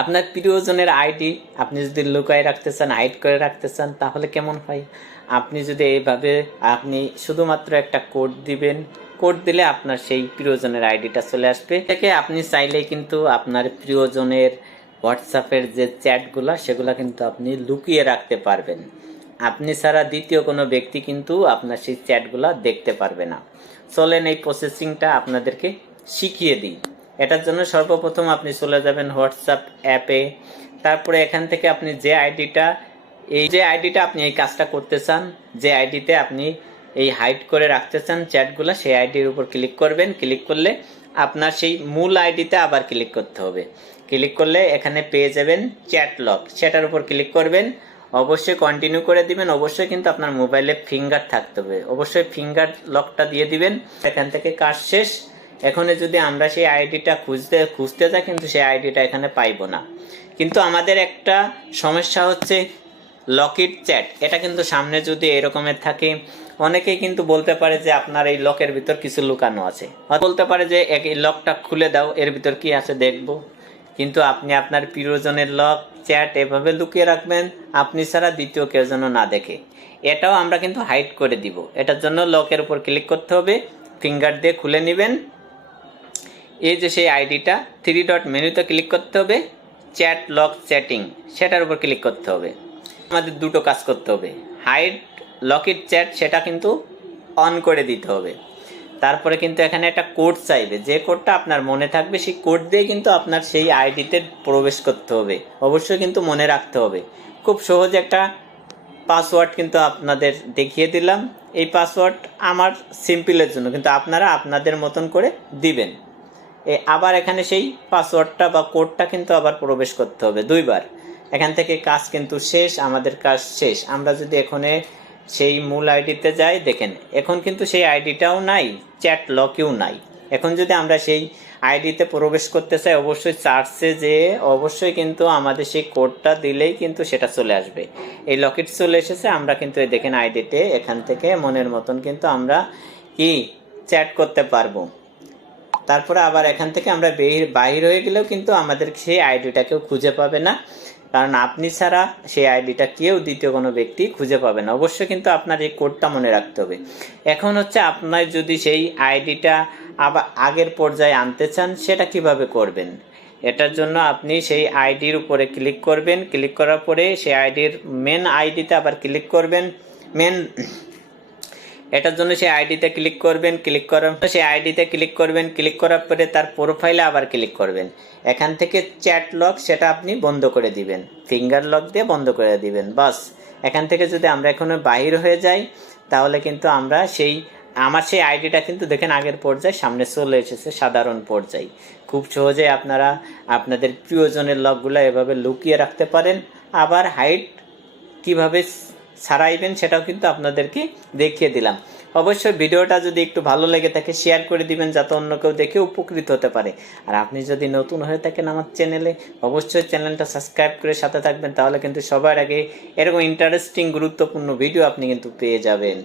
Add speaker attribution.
Speaker 1: আপনার প্রিয়জনের আইডি আপনি যদি লুকায় রাখতে চান হাইড করে রাখতে চান তাহলে কেমন হয়? আপনি যদি এইভাবে আপনি শুধুমাত্র একটা কোড দিবেন কোড দিলে আপনার সেই প্রিয়জনের আইডিটা চলে আসবে। থেকে আপনি চাইলেই কিন্তু আপনার প্রিয়জনের হোয়াটসঅ্যাপের যে চ্যাটগুলো সেগুলো কিন্তু আপনি লুকিয়ে রাখতে পারবেন। আপনি ছাড়া দ্বিতীয় কোনো ব্যক্তি কিন্তু আপনার সেই চ্যাটগুলো দেখতে পারবে না। চলেন এই প্রসেসিংটা আপনাদেরকে শিখিয়ে দিই। এটার জন্য সর্বপ্রথম আপনি চলে যাবেন হোয়াটসঅ্যাপ অ্যাপে। তারপরে এখান থেকে আপনি যে আইডিটা, এই যে আইডিটা আপনি এই কাজটা করতে চান, যে আইডিতে আপনি এই হাইড করে রাখতে চান চ্যাটগুলো সেই আইডির উপর ক্লিক করবেন। ক্লিক করলে আপনার সেই মূল আইডিতে আবার ক্লিক করতে হবে। ক্লিক করলে এখানে পেয়ে যাবেন চ্যাট লক সেটার উপর ক্লিক করবেন। অবশ্যই কন্টিনিউ করে দিবেন। অবশ্যই কিন্তু আপনার মোবাইলে ফিঙ্গার থাকতে হবে। অবশ্যই ফিঙ্গার লকটা দিয়ে দিবেন। এখান থেকে কাজ শেষ। এখানে যদি আমরা সেই আইডিটা খুঁজতে খুঁজতে যাই, কিন্তু সেই আইডিটা এখানে পাইব না। কিন্তু আমাদের একটা সমস্যা হচ্ছে লকিট চ্যাট। এটা কিন্তু সামনে যদি এরকমের থাকে, অনেকেই কিন্তু বলতে পারে যে আপনার এই লকের ভিতর কিছু লুকানো আছে। বলতে পারে যে এক, এই লকটা খুলে দাও, এর ভিতর কি আছে দেখব। কিন্তু আপনি আপনার প্রিয়জনের লক, চ্যাট এভাবে লুকিয়ে রাখবেন, আপনি ছাড়া দ্বিতীয় কেউ যেন না দেখে। এটাও আমরা কিন্তু হাইড করে দিব। এটার জন্য লকের উপর ক্লিক করতে হবে, ফিঙ্গার দিয়ে খুলে নেবেন। এই যে সেই আইডিটা থ্রি ডট মেনুতে ক্লিক করতে হবে চ্যাট লক চ্যাটিং সেটার উপর ক্লিক করতে হবে। আমাদের দুটো কাজ করতে হবে। হাইড লকেট চ্যাট সেটা কিন্তু অন করে দিতে হবে। তারপরে কিন্তু এখানে একটা কোড চাইবে, যে কোডটা আপনার মনে থাকবে, সেই কোড দিয়ে কিন্তু আপনার সেই আইডিতে প্রবেশ করতে হবে। অবশ্যই কিন্তু মনে রাখতে হবে। খুব সহজে একটা পাসওয়ার্ড কিন্তু আপনাদের দেখিয়ে দিলাম। এই পাসওয়ার্ড আমার সিম্পলের জন্য, কিন্তু আপনারা আপনাদের মতন করে দিবেন। আবার এখানে সেই পাসওয়ার্ডটা বা কোডটা কিন্তু আবার প্রবেশ করতে হবে। দুইবার। এখান থেকে কাজ কিন্তু শেষ, আমাদের কাজ শেষ। আমরা যদি এখানে সেই মূল আইডিতে যাই, দেখেন, এখন কিন্তু সেই আইডিটাও নাই চ্যাট লকেও নাই। এখন যদি আমরা সেই আইডিতে প্রবেশ করতে চাই, অবশ্যই চার্চে যে, অবশ্যই কিন্তু আমাদের সেই কোডটা দিলেই কিন্তু সেটা চলে আসবে। এই লকেট চলে এসেছে, আমরা কিন্তু এই দেখেন আইডিতে এখান থেকে মনের মতন কিন্তু আমরা কি চ্যাট করতে পারব। তারপরে আবার এখান থেকে আমরা বের, বাহির হয়ে গেলেও কিন্তু আমাদের সেই আইডিটা কেউ খুঁজে পাবে না। কারণ আপনি ছাড়া সেই আইডিটা কেউ দ্বিতীয় কোনো ব্যক্তি খুঁজে পাবে না। অবশ্যই কিন্তু আপনার এই কোডটা মনে রাখতে হবে। এখন হচ্ছে আপনার যদি সেই আইডিটা আবার আগের পর্যায়ে আনতে চান, সেটা কীভাবে করবেন? এটার জন্য আপনি সেই আইডির উপরে ক্লিক করবেন। ক্লিক করার পরে সেই আইডির মেন আইডিতে আবার ক্লিক করবেন। মেন এটার জন্য সেই আইডিতে ক্লিক করবেন ক্লিক করার সেই আইডিতে ক্লিক করবেন ক্লিক করার পরে তার প্রোফাইলে আবার ক্লিক করবেন। এখান থেকে চ্যাট লক সেটা আপনি বন্ধ করে দিবেন। ফিঙ্গার লক দিয়ে বন্ধ করে দিবেন, বাস। এখান থেকে যদি আমরা এখনও বাহির হয়ে যাই, তাহলে কিন্তু আমরা সেই, আমার সেই আইডিটা কিন্তু দেখেন আগের পর্যায়ে সামনে চলে এসেছে সাধারণ পর্যায়ে। খুব সহজে আপনারা, আপনাদের প্রিয়জনের লকগুলো এভাবে লুকিয়ে রাখতে পারেন। আবার হাইট কীভাবে ছাড়াইবেন, সেটাও কিন্তু আপনাদেরকে দেখিয়ে দিলাম। অবশ্যই ভিডিওটা যদি একটু ভালো লেগে থাকে শেয়ার করে দিবেন, যাতে অন্য কেউ দেখে উপকৃত হতে পারে। আর আপনি যদি নতুন হয়ে থাকেন আমার চ্যানেলে অবশ্যই চ্যানেলটা সাবস্ক্রাইব করে সাথে থাকবেন, তাহলে কিন্তু সবার আগে এরকম ইন্টারেস্টিং গুরুত্বপূর্ণ ভিডিও আপনি কিন্তু পেয়ে যাবেন।